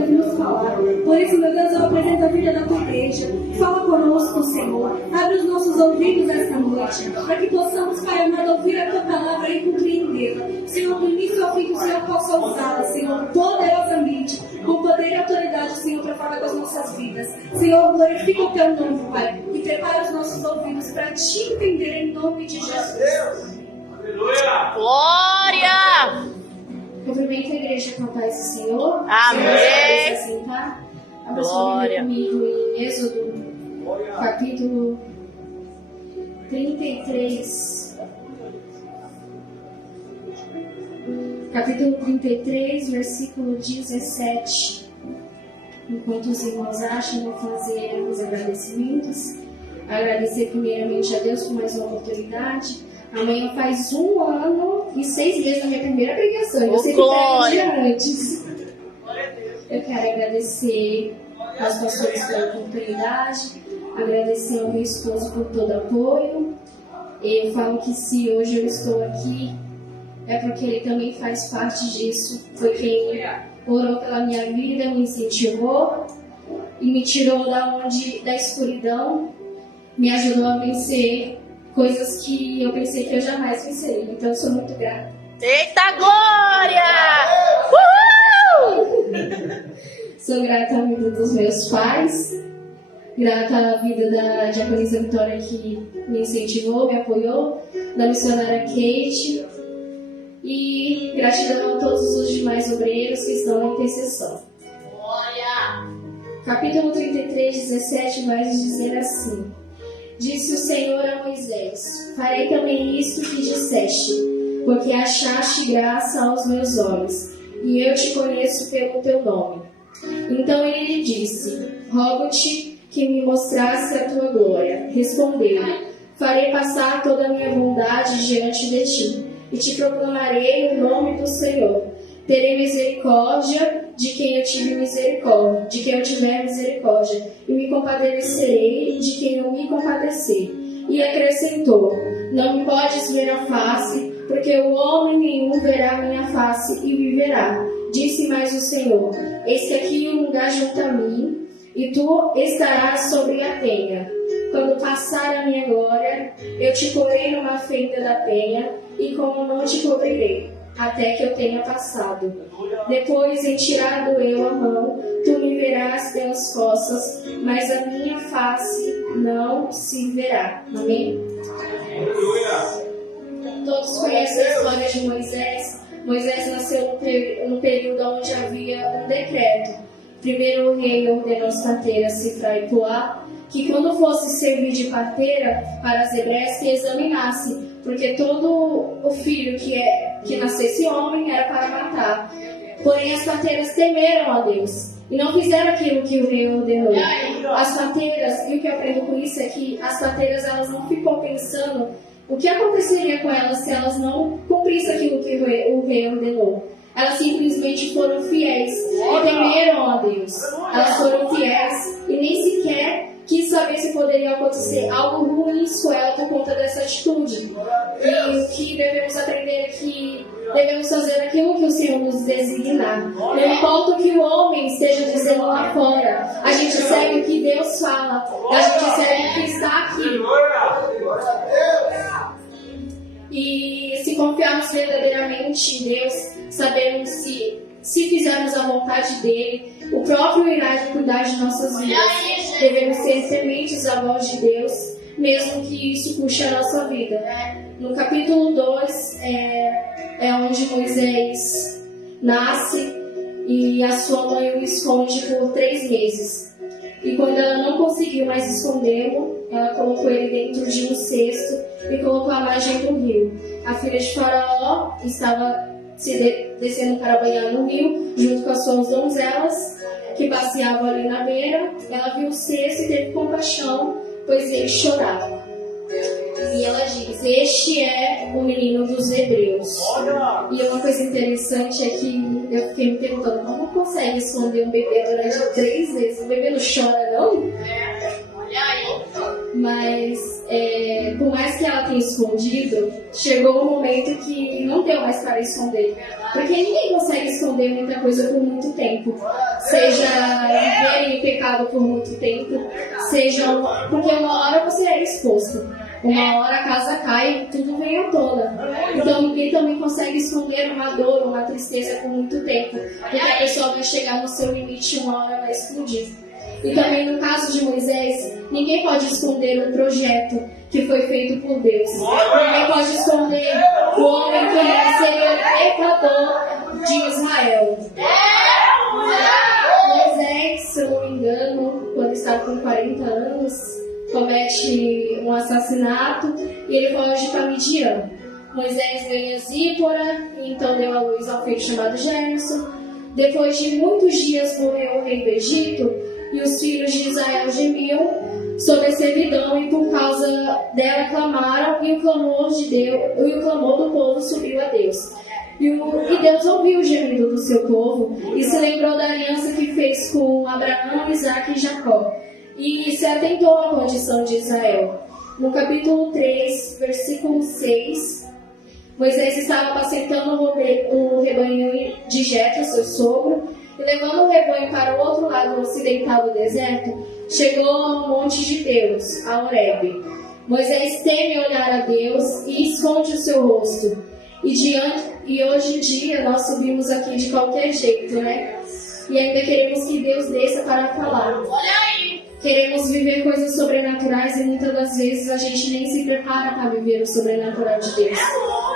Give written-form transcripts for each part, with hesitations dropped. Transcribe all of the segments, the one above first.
nos falar. Por isso, meu Deus, eu apresento a vida da tua igreja. Fala conosco, Senhor. Abre os nossos ouvidos esta noite, para que possamos, Pai amado, ouvir a tua palavra e compreendê-la. Senhor, do início ao fim, que o Senhor possa usá-la, Senhor, poderosamente, com poder e autoridade, Senhor, para falar das nossas vidas. Senhor, glorifica o teu nome, Pai, e prepara os nossos ouvidos para te entender em nome de Jesus. Aleluia! Glória! Cumprimento a igreja com a paz do Senhor. Amém. Se sentar. Abra sua Bíblia comigo em Êxodo, capítulo 33. Capítulo 33, versículo 17. Enquanto os irmãos acham, vou fazer os agradecimentos. Agradecer primeiramente a Deus por mais uma oportunidade. Amanhã faz 1 ano e 6 meses da minha primeira pregação. Eu sei que tá dia antes. Eu quero agradecer aos pastores pela oportunidade, agradecer ao meu esposo por todo o apoio. Eu falo que se hoje eu estou aqui, é porque ele também faz parte disso. Foi quem orou pela minha vida, me incentivou e me tirou da escuridão, me ajudou a vencer coisas que eu pensei que eu jamais venceria. Então eu sou muito grata. Eita glória! Sou grata à vida dos meus pais, grata à vida da diaconisa Vitória, que me incentivou, me apoiou, da missionária Kate, e gratidão a todos os demais obreiros que estão na intercessão. Glória! Capítulo 33, 17 vai dizer assim: Disse o Senhor a Moisés: Farei também isto que disseste, porque achaste graça aos meus olhos, e eu te conheço pelo teu nome. Então ele lhe disse: Rogo-te que me mostrasse a tua glória. Respondeu: Farei passar toda a minha bondade diante de ti, e te proclamarei o nome do Senhor. Terei misericórdia de quem eu tiver misericórdia, e me compadecerei de quem eu me compadecer. E acrescentou: Não me podes ver a face, porque o homem nenhum verá a minha face e viverá. Disse mais o Senhor: Eis que aqui um lugar junto a mim, e tu estarás sobre a penha. Quando passar a minha glória, eu te porei numa fenda da penha, e como não te cobrirei, até que eu tenha passado. Depois, em tirado eu a mão, tu me verás pelas costas, mas a minha face não se verá. Amém? Todos conhecem a história de Moisés. Moisés nasceu no período onde havia um decreto. Primeiro o rei ordenou as parteiras Sifra e Puá que quando fosse servir de parteira para as hebreias que examinasse, porque todo o filho que nascesse homem era para matar. Porém as parteiras temeram a Deus e não fizeram aquilo que o rei ordenou. As parteiras, e o que eu aprendo com isso é que as parteiras, elas não ficam pensando o que aconteceria com elas se elas não cumprissem aquilo que o rei ordenou. Elas simplesmente foram fiéis e temeram a Deus. Elas foram fiéis e nem sequer quis saber se poderia acontecer algo ruim com ela por conta dessa atitude. E o que devemos aprender é que devemos fazer aquilo que o Senhor nos designar. Não importa o que o homem esteja dizendo lá fora, a gente segue o que Deus fala, a gente segue o que está aqui. E se confiarmos verdadeiramente em Deus, sabemos se fizermos a vontade dele, o próprio irá de cuidar de nossas vidas. Devemos ser tementes à voz de Deus, mesmo que isso puxe a nossa vida. No capítulo 2 é onde Moisés nasce e a sua mãe o esconde por 3 meses. E quando ela não conseguiu mais escondê-lo, ela colocou ele dentro de um cesto e colocou à margem do rio. A filha de Faraó estava descendo para banhar no rio, junto com as suas donzelas, que passeavam ali na beira. Ela viu o cesto e teve compaixão, pois ele chorava. E ela diz: Este é o menino dos hebreus. E uma coisa interessante é que eu fiquei me perguntando: como consegue esconder um bebê durante 3 meses? O bebê não chora, não? Olha aí. Mas por mais que ela tenha escondido, chegou um momento que não deu mais para esconder. Porque ninguém consegue esconder muita coisa por muito tempo. Seja viver em pecado por muito tempo, porque uma hora você é exposto. Uma hora a casa cai e tudo vem à tona. Então ninguém também consegue esconder uma dor, uma tristeza por muito tempo. Porque a pessoa vai chegar no seu limite e uma hora vai explodir. E também no caso de Moisés, ninguém pode esconder um projeto que foi feito por Deus. Ninguém pode esconder o homem que seria o libertador de Israel. Moisés, se eu não me engano, quando estava com 40 anos, comete um assassinato e ele foge para Midian. Moisés ganha Zípora e então deu à luz ao filho chamado Gerson. Depois de muitos dias morreu o rei do Egito e os filhos de Israel gemiam sobre a servidão e por causa dela clamaram e o clamor do povo subiu a Deus. E Deus ouviu o gemido do seu povo e se lembrou da aliança que fez com Abraão, Isaque e Jacó e se atentou à condição de Israel. No capítulo 3, versículo 6, Moisés estava apacentando o rebanho de Jetro, seu sogro, e levando o rebanho para o outro lado ocidental do deserto, chegou ao monte de Deus, a Horebe. Moisés teme olhar a Deus e esconde o seu rosto. E hoje em dia nós subimos aqui de qualquer jeito, né? E ainda queremos que Deus desça para falar. Queremos viver coisas sobrenaturais e muitas das vezes a gente nem se prepara para viver o sobrenatural de Deus.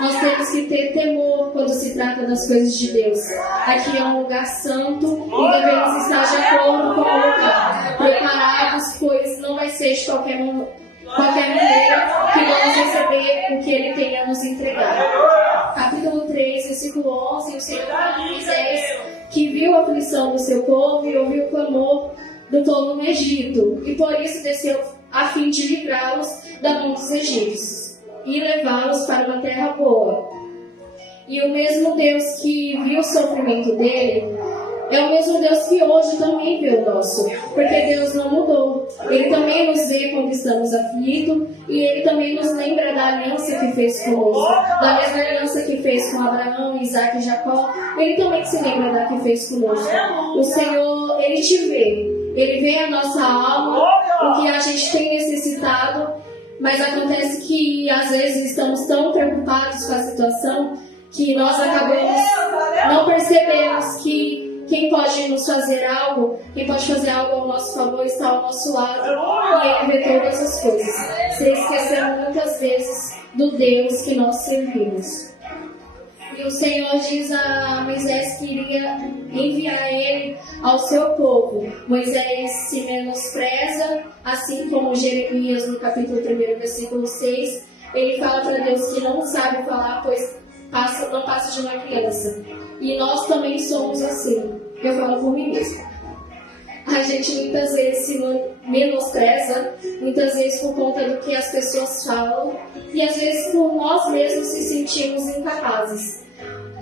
Nós temos que ter temor quando se trata das coisas de Deus. Aqui é um lugar santo e devemos estar de acordo com o lugar, preparados, pois não vai ser de qualquer maneira que vamos receber o que Ele tem a nos entregar. Capítulo 3, versículo 11, o Senhor fala a Moisés que viu a aflição do seu povo e ouviu o clamor do povo no Egito, e por isso desceu a fim de livrá-los da mão dos egípcios e levá-los para uma terra boa. E o mesmo Deus que viu o sofrimento dele é o mesmo Deus que hoje também vê o nosso, porque Deus não mudou. Ele também nos vê quando estamos aflitos e Ele também nos lembra da aliança que fez conosco, da mesma aliança que fez com Abraão, Isaque e Jacó. Ele também se lembra da que fez conosco. O Senhor, Ele te vê. Ele vê a nossa alma, o que a gente tem necessitado, mas acontece que às vezes estamos tão preocupados com a situação que nós acabamos não percebemos que quem pode nos fazer algo, quem pode fazer algo ao nosso favor está ao nosso lado e Ele vê todas as coisas. Se esquecemos muitas vezes do Deus que nós servimos. E o Senhor diz a Moisés que iria enviar ele ao seu povo. Moisés se menospreza, assim como Jeremias no capítulo 1, versículo 6. Ele fala para Deus que não sabe falar, pois não passa de uma criança. E nós também somos assim. Eu falo por mim mesma. A gente muitas vezes se menospreza, muitas vezes por conta do que as pessoas falam, e às vezes por nós mesmos se sentimos incapazes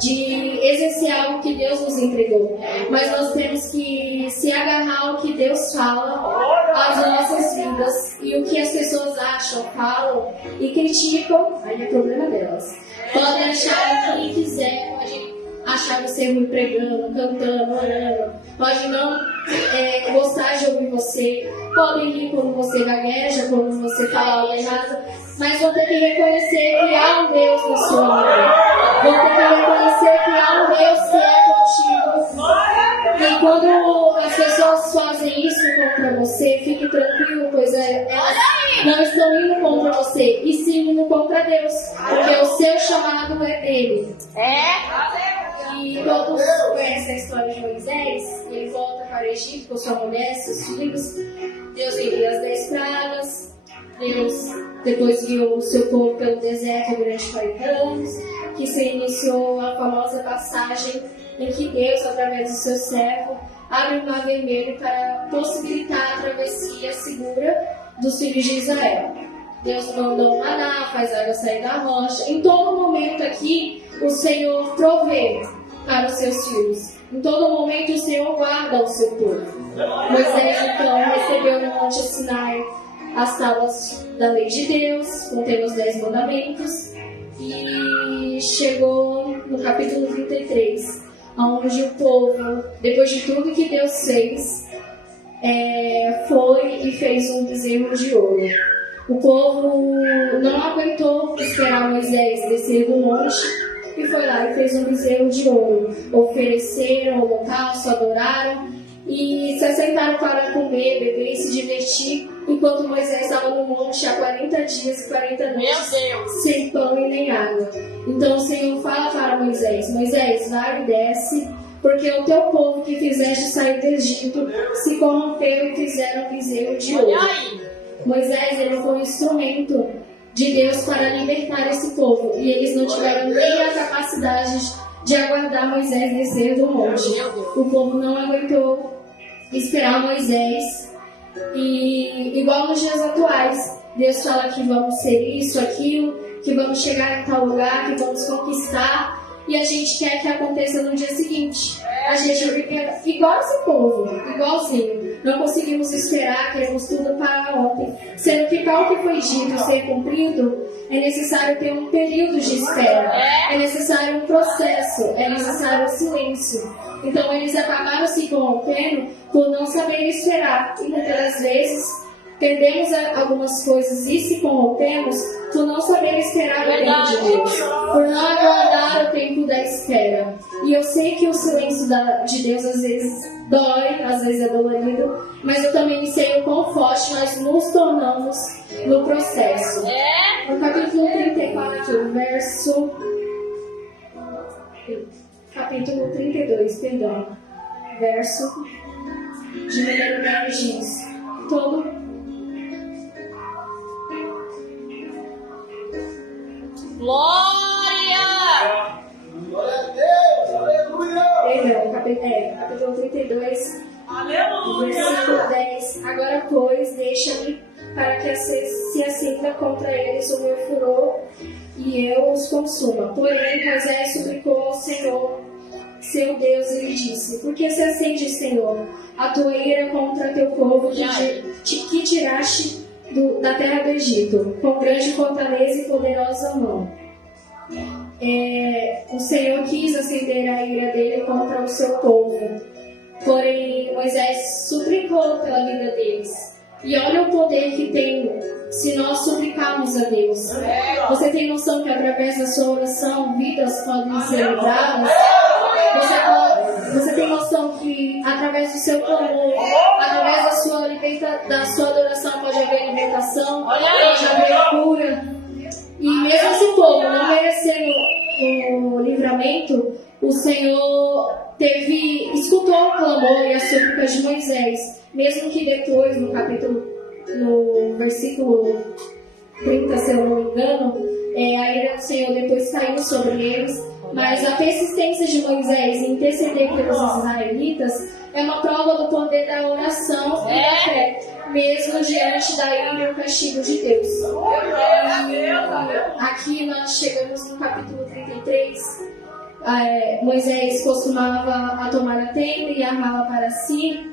de exercer algo que Deus nos entregou. Mas nós temos que se agarrar ao que Deus fala às nossas vidas, e o que as pessoas acham, falam e criticam, aí é problema delas. Podem achar o que quiser, pode achar você me pregando, cantando, orando, pode não gostar de ouvir você, podem rir quando você gagueja, quando você fala algo errado, mas vão ter que reconhecer que há um Deus na sua vida, vão ter que reconhecer que há um Deus que é contigo. E quando as pessoas fazem isso contra você, fique tranquilo, pois elas não estão indo contra você, e sim indo contra Deus, porque o seu chamado é dele. E todos conhecem a história de Moisés. Ele volta para o Egito com sua mulher, seus filhos. Deus envia as 10 pragas. Deus depois guiou o seu povo pelo deserto durante 40 anos, que se iniciou a famosa passagem em que Deus, através do seu servo, abre o mar vermelho para possibilitar a travessia segura dos filhos de Israel. Deus manda o maná, faz a água sair da rocha. Em todo momento aqui, o Senhor provê para os seus filhos. Em todo momento, o Senhor guarda o seu povo. Moisés, então, recebeu no Monte Sinai as tábuas da lei de Deus, contendo os 10 mandamentos, e chegou no capítulo 33, onde o povo, depois de tudo que Deus fez, foi e fez um bezerro de ouro. O povo não aguentou esperar Moisés descer do monte e foi lá e fez um bezerro de ouro. Ofereceram o holocausto, adoraram e se assentaram para comer, beber e se divertir, enquanto Moisés estava no monte há 40 dias e 40 noites, sem pão e nem água. Então o Senhor fala para Moisés: Moisés, vai e desce, porque o teu povo que fizeste sair do Egito se corrompeu e fizeram um bezerro de ouro. Moisés, ele foi um instrumento de Deus para libertar esse povo, e eles não tiveram nem a capacidade de aguardar Moisés descer do monte. O povo não aguentou esperar Moisés, e igual nos dias atuais, Deus fala que vamos ser isso, aquilo, que vamos chegar em tal lugar, que vamos conquistar, e a gente quer que aconteça no dia seguinte. A gente fica igual esse povo, igualzinho. Não conseguimos esperar, queremos tudo para ontem. Sendo que para o que foi dito ser cumprido, é necessário ter um período de espera. É necessário um processo, é necessário um silêncio. Então eles acabaram se corrompendo por não saber esperar. E muitas das vezes perdemos algumas coisas e se corrompemos por não saber esperar o tempo de Deus, por não aguardar o tempo da espera. E eu sei que o silêncio de Deus às vezes dói, às vezes é dolorido, mas eu também sei o quão forte nós nos tornamos no processo. No capítulo 34, capítulo 32, perdão, verso de número 10 diz: Glória! Glória a Deus! Aleluia! Capítulo 32, Aleluia! versículo 10. Agora, pois, deixa-me para que se acenda contra eles o meu furor e eu os consuma. Porém, Moisés suplicou ao Senhor, seu Deus, e lhe disse: por que se acende, Senhor, a tua ira contra teu povo que tiraste da terra do Egito, com grande fortaleza e poderosa mão? O Senhor quis acender a ira dele contra o seu povo. Porém, Moisés suplicou pela vida deles. E olha o poder que tem se nós suplicarmos a Deus. Você tem noção que através da sua oração vidas podem ser livradas? Você tem noção que através do seu clamor, através da sua adoração pode haver libertação, pode haver cura? E mesmo esse povo não merecendo o livramento, o Senhor escutou o clamor e as súplicas de Moisés, mesmo que depois, no versículo 30, se eu não me engano, a ira do Senhor depois caiu sobre eles, mas a persistência de Moisés em interceder pelos israelitas é uma prova do poder da oração e da fé, mesmo diante da ira e o castigo de Deus. Aqui nós chegamos no capítulo 33. Moisés costumava tomar a tenda e armava para si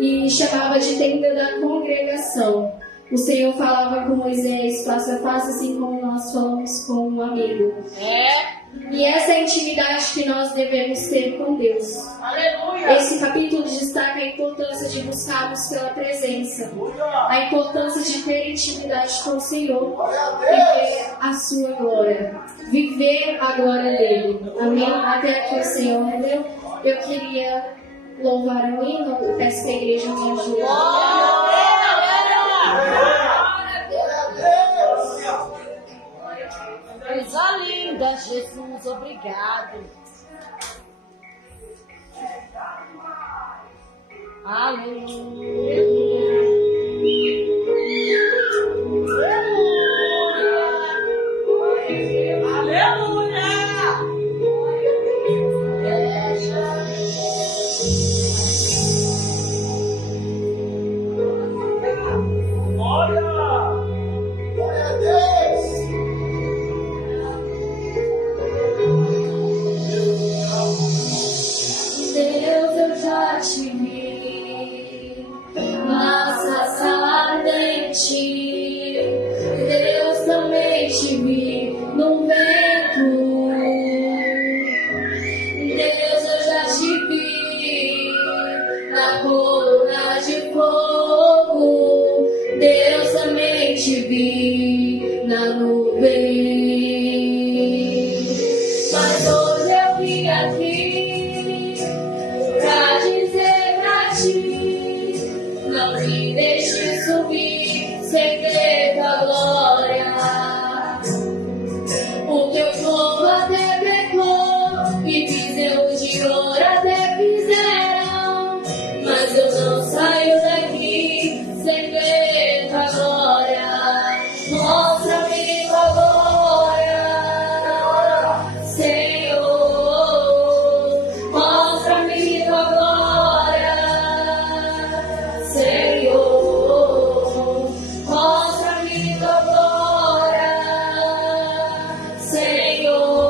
e chamava de tenda da congregação. O Senhor falava com Moisés face a face, assim como nós falamos com um amigo. E essa é a intimidade que nós devemos ter com Deus. Aleluia! Esse capítulo destaca a importância de buscarmos pela presença, a importância de ter intimidade com o Senhor e ver a sua glória, viver a glória dele. Amém? Até aqui o Senhor me deu. Eu queria louvar o hino, peço que a igreja me ajude. Coisa linda, Jesus, obrigado. Glória a Deus! Deus, eu já te vi te vi na nuvem. Mas hoje eu vim aqui pra dizer pra ti: não me deixe subir sem ver tua glória. O teu povo até pecou e fizeram de ouro até fizeram, mas eu não saio daqui sem ver tua glória. Mostra-me tua glória, Senhor. Mostra-me tua glória, Senhor. Mostra-me tua glória, Senhor.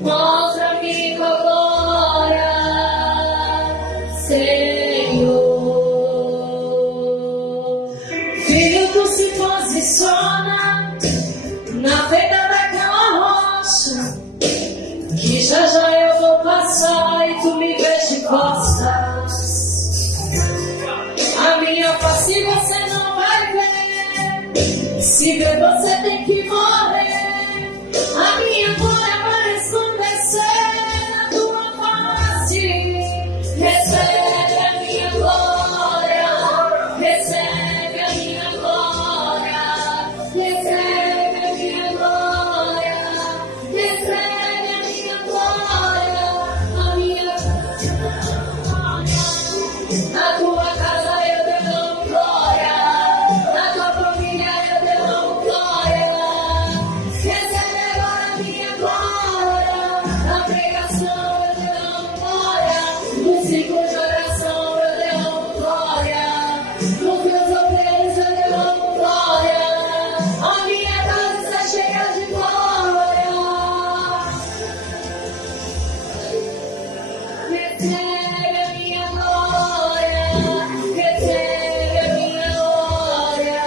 Mostra-me tua glória, Senhor. Filho, tu se posiciona na beira daquela rocha, que já já eu vou passar e tu me vês de costas. A minha face você não vai ver, se ver você tem que morrer. A minha glória vai resplandecer na tua face. Recebe a minha glória, recebe a minha glória, recebe a minha glória, recebe a minha glória, a minha. Na tua casa eu te dou glória, na tua família eu te dou glória. Recebe agora a minha glória, na pregação eu te dou glória, no ciclo de oração eu te dou glória, nos meus obreiros eu te dou glória. A minha casa está cheia de glória. Recebe a minha glória, recebe a minha glória.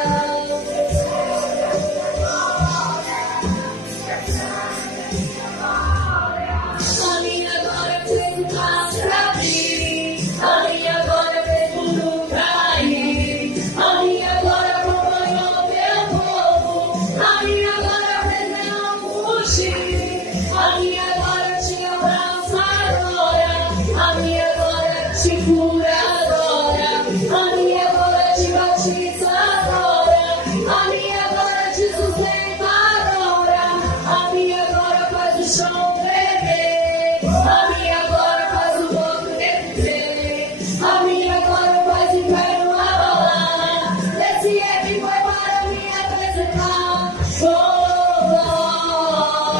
A minha glória fez o mar se abrir, a minha glória fez o mundo cair, a minha glória acompanhou o teu povo, a minha glória fez leão fugir, a minha glória te abraça agora, a minha glória te cura agora, a minha glória te batiza agora, a minha glória te sustenta agora, a minha glória faz o chão tremer, a minha glória faz o fogo derreter, a minha glória faz o inferno abalar. Esse EP foi para me apresentar. Oh,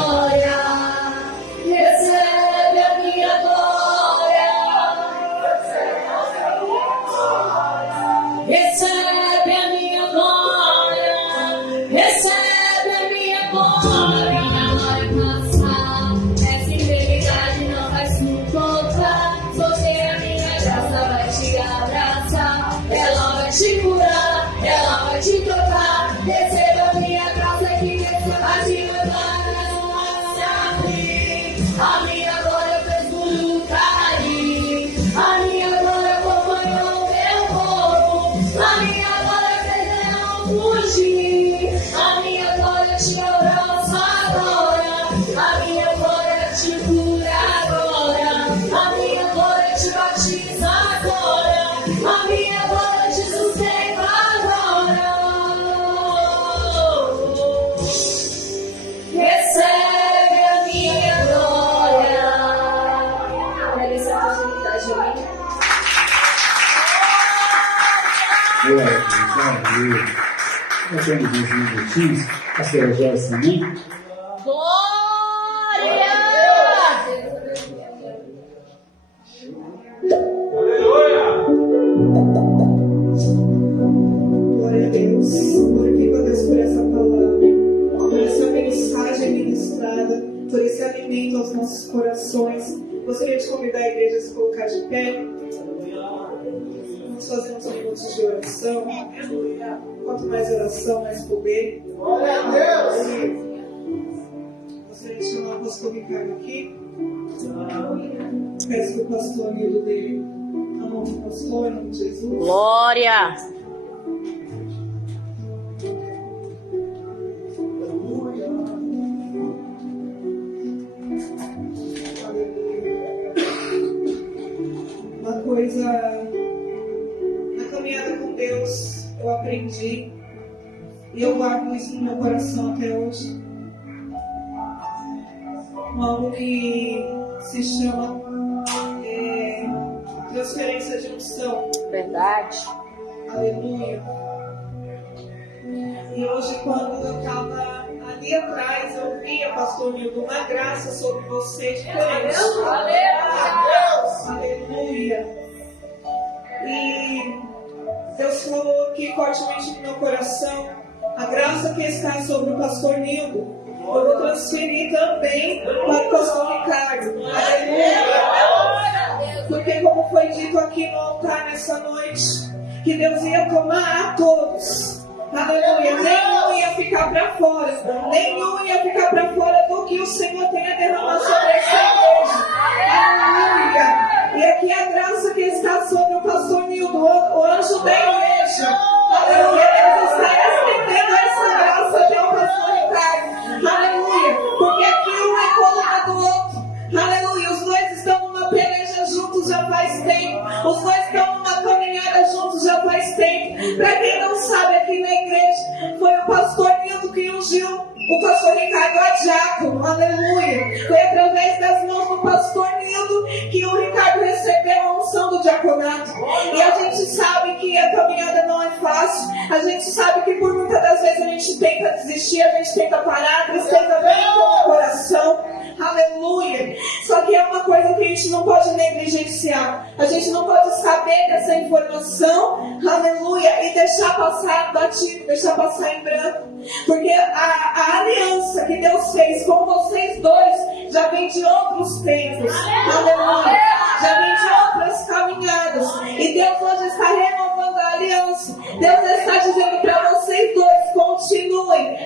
glória, recebe a minha glória, recebe a minha glória, recebe a minha glória. A glória passar, essa enfermidade não vai suportar, porque a minha graça vai te abraçar, ela vai te curar, ela vai te tocar. Receba a minha graça que receba de meu se abrir. A minha glória fez o mundo cair, a minha glória acompanhou o teu povo, a minha glória fez leão fugir, a minha glória te abraça agora, a minha glória te cura agora, a minha glória te batiza agora, a minha glória te sustenta agora. Recebe a minha glória. Pega essa oportunidade, amém? Glória a Deus. Nós temos uns minutinhos. A senhora Joyce também. Glória! Glória a Deus. Glorifico a Deus por essa palavra, por essa mensagem ministrada, por esse alimento aos nossos corações. Gostaria de convidar a igreja a se colocar de pé. Vamos fazer uns minutos de oração. Quanto mais oração, mais poder. Glória a Deus. Gostaria de chamar o pastor Ricardo aqui. Peço que o pastor Nilo dê a mão do pastor, em nome de Jesus. Glória! coisa na caminhada com Deus, eu aprendi e eu guardo isso no meu coração até hoje. Algo que se chama transferência de unção. Verdade. Aleluia. E hoje, quando eu estava ali atrás, eu via, pastor Nildo, uma graça sobre você diferente. Aleluia. E Deus falou aqui fortemente no meu coração, a graça que está sobre o pastor Nildo, eu vou transferir também para o pastor Ricardo. Aleluia. Porque como foi dito aqui no altar nessa noite, que Deus ia tomar a todos. Aleluia. Nenhum ia ficar para fora. Nenhum ia ficar para fora do que o Senhor tenha derramado sobre essa igreja. Aleluia. E aqui a graça que está sobre o pastor Nildo, o anjo da igreja. Aleluia. Deus está estendendo essa graça até o pastor Ricardo. Aleluia. Porque aqui um é coluna do outro. Aleluia. Os dois estão numa peleja juntos já faz tempo. Os dois estão numa caminhada juntos já faz tempo. Para quem não sabe, aqui na igreja foi o pastor Nildo que ungiu o pastor Ricardo a diácono. Aleluia. Foi através das mãos do pastor Nildo que o Ricardo recebeu a unção do diaconato. E a gente sabe que a caminhada não é fácil. A gente sabe que por muitas das vezes a gente tenta desistir, a gente tenta parar, a tristeza vem no coração. Aleluia. Só que é uma coisa que a gente não pode negligenciar. A gente não pode saber dessa informação, aleluia, e deixar passar batido, deixar passar em branco. Porque a aliança que Deus fez com vocês dois já vem de outros tempos. Aleluia. Já vem de outras caminhadas. E Deus hoje está renovando a aliança. Deus está dizendo para vocês dois,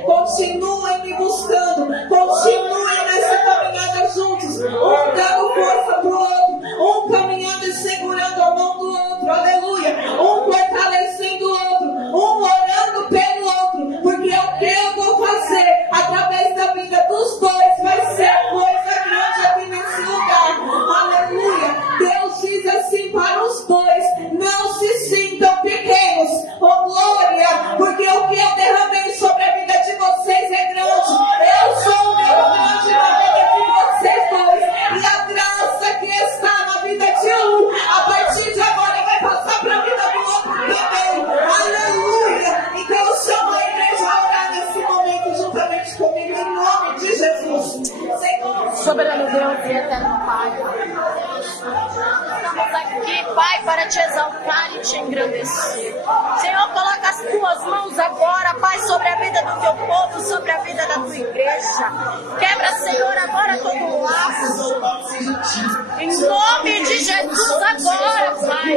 continuem me buscando, continuem nessa caminhada juntos, um dando força para o outro, um caminhando e segurando a mão do outro, aleluia, um fortalecendo o outro, um orando pelo outro, porque o que eu vou fazer através da vida dos dois vai ser coisa grande aqui nesse lugar, aleluia. Deus diz assim para os dois, não se sintam pequenos, oh glória, porque o que eu derramei sobre a vida de vocês é grande. Eu sou o meu grande na vida de vocês dois. E a graça que está na vida de um, a partir de agora vai passar para a vida do outro também. Aleluia. Então eu chamo a igreja a orar nesse momento juntamente comigo em nome de Jesus. Senhor, Soberano Deus e eterno Pai, estamos aqui, Pai, para te exaltar e te engrandecer. Senhor, coloca as tuas mãos agora, Pai, sobre a vida do teu povo, sobre a vida da tua igreja. Quebra, Senhor, agora todo laço. Em nome de Jesus agora, Pai.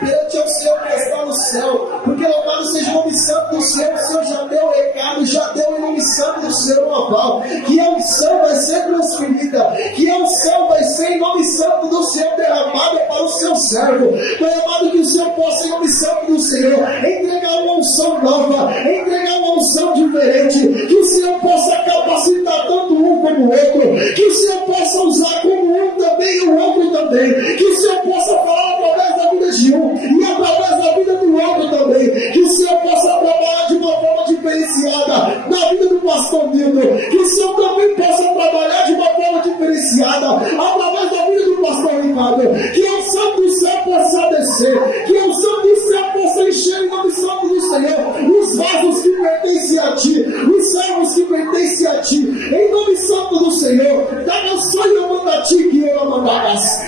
Perante ao Senhor que está no céu, porque louvado seja o nome santo do Senhor. O Senhor já deu o recado, já deu o nome santo do Senhor louvado, que a unção vai ser transferida, que a unção vai ser em nome santo do Senhor derramada para o seu servo. Pai amado, que o Senhor possa em nome santo do Senhor entregar uma unção nova, entregar uma unção diferente, que o Senhor possa capacitar tanto um como o outro, que o Senhor possa usar como um também e o outro também, que o Senhor possa falar através da vida de um e através da vida do outro também, que o Senhor possa trabalhar de uma forma diferenciada na vida do pastor Nildo, que o Senhor também possa trabalhar de uma forma diferenciada através da vida do pastor Ricardo, que a unção do céu possa descer, que a unção do céu possa encher em nome santo do Senhor os vasos que pertencem a ti, os servos que pertencem a ti, em nome santo do Senhor. Da nação eu mando a ti que eu mandarás,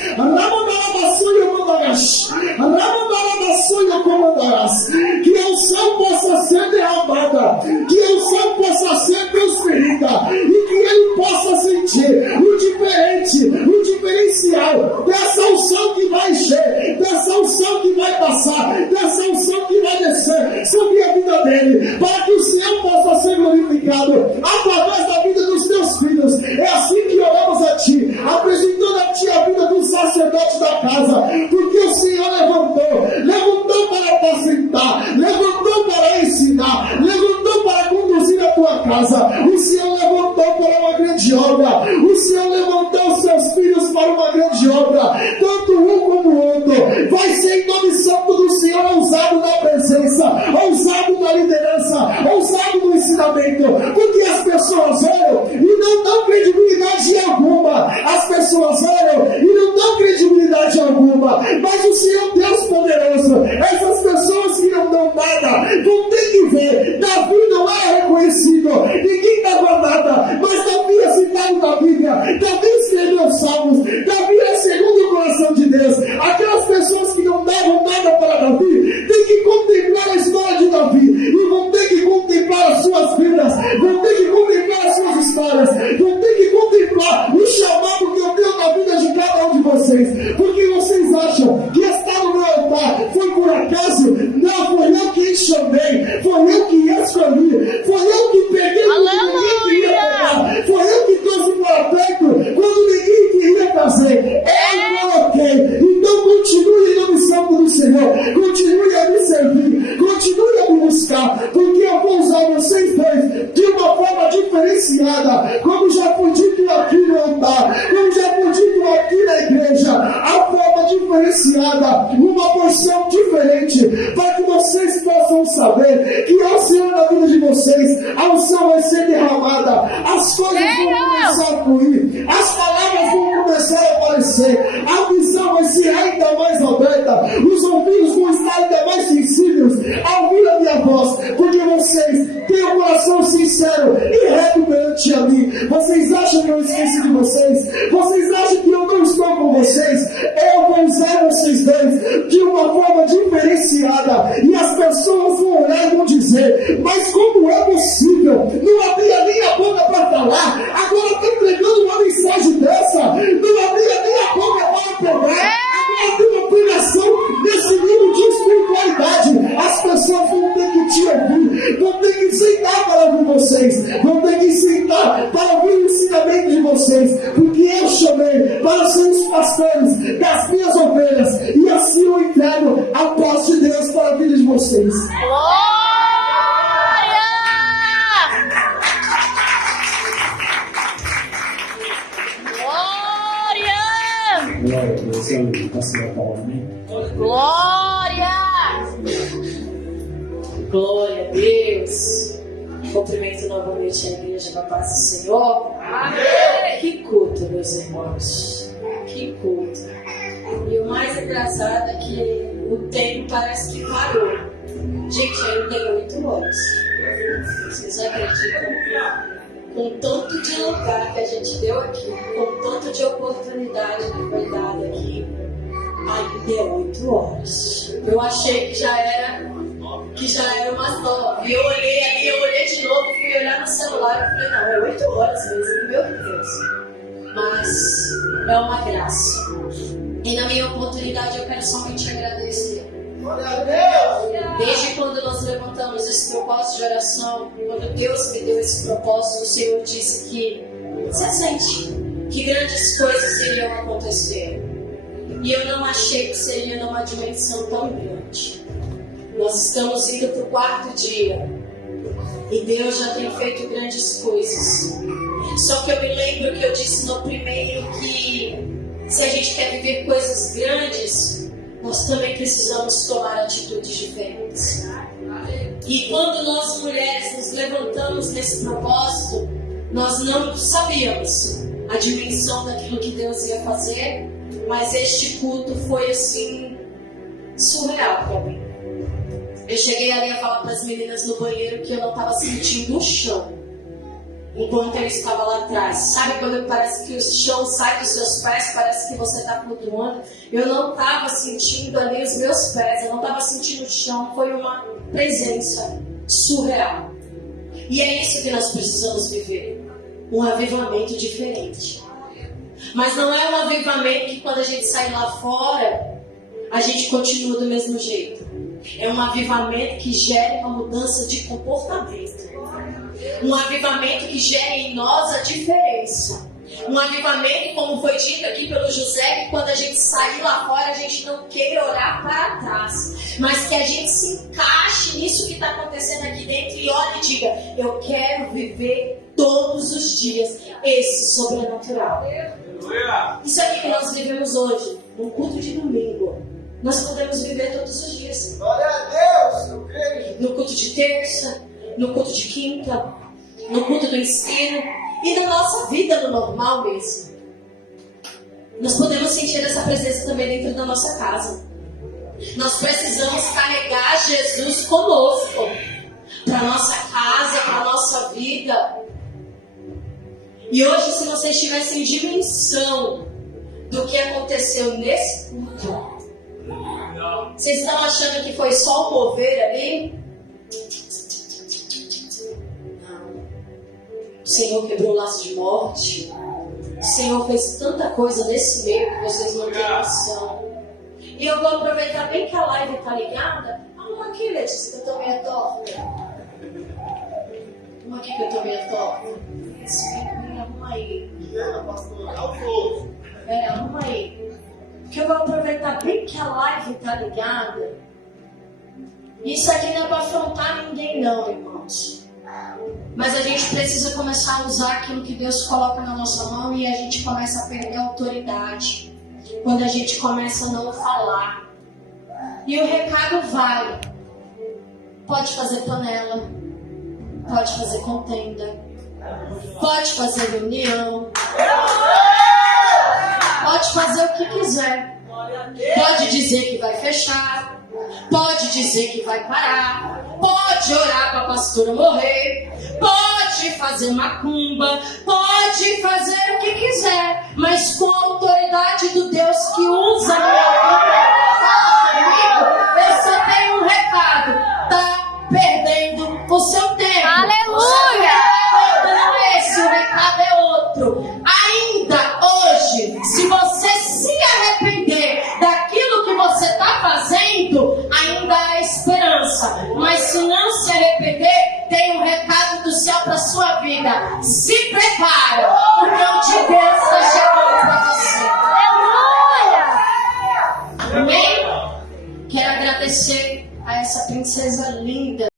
que a unção possa ser derramada, que a unção possa ser transferida e que ele possa sentir o diferente, o diferencial dessa unção que vai encher, dessa unção que vai passar, dessa unção que vai descer sobre a vida dele, para que o Senhor possa ser glorificado através da vida dos teus filhos. É assim que oramos a ti, apresentando a ti a vida do sacerdote da casa, porque o Senhor levantou para apacentar, levantou para ensinar, levantou para conduzir a tua casa. O Senhor levantou para uma grande obra, o Senhor levantou os seus filhos para uma grande obra, tanto um como o outro. vai ser em nome santo do Senhor ousado na presença, ousado na liderança, ousado no ensinamento, porque as pessoas olham e não dão credibilidade alguma, as pessoas olham e não dão credibilidade alguma, mas o Senhor Deus poderoso, essas pessoas que não dão nada, vão ter que ver. Davi não é reconhecido, ninguém dava nada, mas Davi é citado na Bíblia, Davi escreveu salmos, Davi é segundo o coração de Deus. Aquelas pessoas que não davam nada para Davi, tem que contemplar a história de Davi, e vão ter que contemplar as suas vidas, vão ter que contemplar as suas histórias, vão ter que contemplar o chamado que eu tenho na vida de cada um de vocês, porque vocês acham que estar no meu altar foi por acaso? Não, foi eu que chamei, foi eu que escolhi, foi eu que peguei quando ninguém queria pegar, foi eu que trouxe para perto quando ninguém queria fazer, eu coloquei. Então continue na missão do Senhor, continue a me servir, continue a me buscar, porque eu vou usar vocês dois de uma forma diferenciada, como já foi dito aqui no altar, como já foi dito aqui na igreja, a forma diferenciada, uma porção diferente, para que vocês possam saber que ao Senhor na vida de vocês, a unção vai ser derramada, as coisas vão começar a fluir, as palavras vão começar a aparecer, a visão vai ser ainda mais aberta, os ouvidos vão estar ainda mais sensíveis a ouvir a minha voz, porque vocês têm um coração sincero e reto perante a mim. Vocês acham que eu esqueci de vocês? Vocês acham que eu não estou com vocês? Eu vou usar vocês dois de uma forma diferenciada, e as pessoas vão olhar e vão dizer: mas como é possível? Não abria nem a boca para falar, agora está entregando uma mensagem dessa, não abria nem a boca para pegar, agora tem uma pregação desse nível de espiritualidade. As pessoas vão ter que te ouvir, vão ter que sentar para ouvir vocês, vão ter que sentar para ouvir o ensinamento de vocês, porque eu chamei para ser os pastores das minhas ovelhas, e assim eu entrego a paz de Deus para a vida de vocês. Glória a Deus, eu passo a palavra, amém? Glória! Glória a Deus. Cumprimento novamente a igreja da paz do Senhor. Amém. Que culto, meus irmãos. Que culto. E o mais engraçado é que o tempo parece que parou. Gente, ainda tem 8 horas. Vocês acreditam? Com tanto de lugar que a gente deu aqui, com tanto de oportunidade que foi dada aqui, ainda é 8 horas. Eu achei que já era umas 9. Eu olhei de novo, fui olhar no celular e falei: não, é 8 horas mesmo, meu Deus. Mas é uma graça. E na minha oportunidade eu quero somente agradecer. Desde quando nós levantamos esse propósito de oração, quando Deus me deu esse propósito, o Senhor disse que você sente que grandes coisas iriam acontecer. E eu não achei que seria numa dimensão tão grande. Nós estamos indo para o 4º dia e Deus já tem feito grandes coisas. Só que eu me lembro que eu disse no primeiro que se a gente quer viver coisas grandes, nós também precisamos tomar atitudes diferentes. E quando nós mulheres nos levantamos nesse propósito, nós não sabíamos a dimensão daquilo que Deus ia fazer, mas este culto foi assim surreal para mim. Eu cheguei ali a falar para as meninas no banheiro que eu não estava sentindo o chão enquanto eu estava lá atrás. Sabe quando parece que o chão sai dos seus pés, parece que você está flutuando? Eu não estava sentindo ali os meus pés, eu não estava sentindo o chão. Foi uma presença surreal. E é isso que nós precisamos viver, um avivamento diferente. Mas não é um avivamento que quando a gente sai lá fora a gente continua do mesmo jeito. É um avivamento que gera uma mudança de comportamento. Um avivamento que gera em nós a diferença. Um avivamento, como foi dito aqui pelo José, que quando a gente sair lá fora, a gente não queira olhar para trás, mas que a gente se encaixe nisso que está acontecendo aqui dentro e olhe e diga: eu quero viver todos os dias esse sobrenatural. Isso aqui que nós vivemos hoje, num culto de domingo, Nós podemos viver todos os dias. Glória a Deus, eu creio. No culto de terça, no culto de quinta, no culto do ensino e na nossa vida no normal mesmo. Nós podemos sentir essa presença também dentro da nossa casa. Nós precisamos carregar Jesus conosco para nossa casa, para nossa vida. E hoje, se vocês tivessem dimensão do que aconteceu nesse culto, vocês estão achando que foi só o mover ali? Não. O Senhor quebrou o laço de morte. O Senhor fez tanta coisa nesse meio que vocês não têm noção. E eu vou aproveitar bem que a live está ligada. Vamos aqui, Letícia, que eu tô meio torta. Vamos aqui que eu tô meio torta. Arruma aí. Arruma aí. Porque eu vou aproveitar bem que a live está ligada. Isso aqui não é para afrontar ninguém não, irmãos. Mas a gente precisa começar a usar aquilo que Deus coloca na nossa mão e a gente começa a perder a autoridade. Quando a gente começa a não falar. E o recado vai. Pode fazer panela. Pode fazer contenda. Pode fazer reunião. Pode fazer o que quiser. Pode dizer que vai fechar. Pode dizer que vai parar. Pode orar para a pastora morrer. Pode fazer macumba. Pode fazer o que quiser. Mas com a autoridade do Deus que usa a minha vida, eu só tenho um recado. Tá perdendo o seu tempo. Aleluia! O recado é outro. Ainda hoje, se você se arrepender daquilo que você está fazendo, ainda há esperança. Mas se não se arrepender, tem um recado do céu para sua vida. Se prepara, porque o de Deus está chegando para você. Aleluia! Amém? Quero agradecer a essa princesa linda.